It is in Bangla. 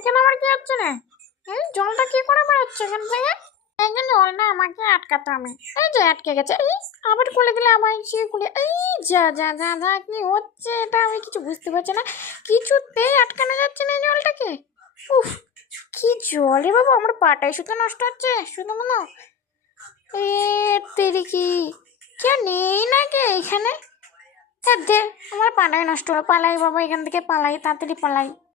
এখানে আমার কি হচ্ছে না? এই জলটা কি করে বেরোচ্ছে এখান থেকে? এই যে জল না আমাকে আটকাতে হবে। এই যে আটকে গেছে। এই আবার খুলে দিলে আবার সে খুলে এই যা যা যা যা কি হচ্ছে এটা আমি কিছু বুঝতে পারছি না। কিছুতেই আটকানো যাচ্ছে না এই জলটাকে। উফ, কি জল রে বাবা, আমার পাটাই শুধু নষ্ট হচ্ছে শুধু মনে এ তেরি কি কেউ নেই না কে এখানে? ধ্যাৎ, আমার পাটাই নষ্ট হলো। পালাই বাবা, এখান থেকে পালাই, তাড়াতাড়ি পালাই।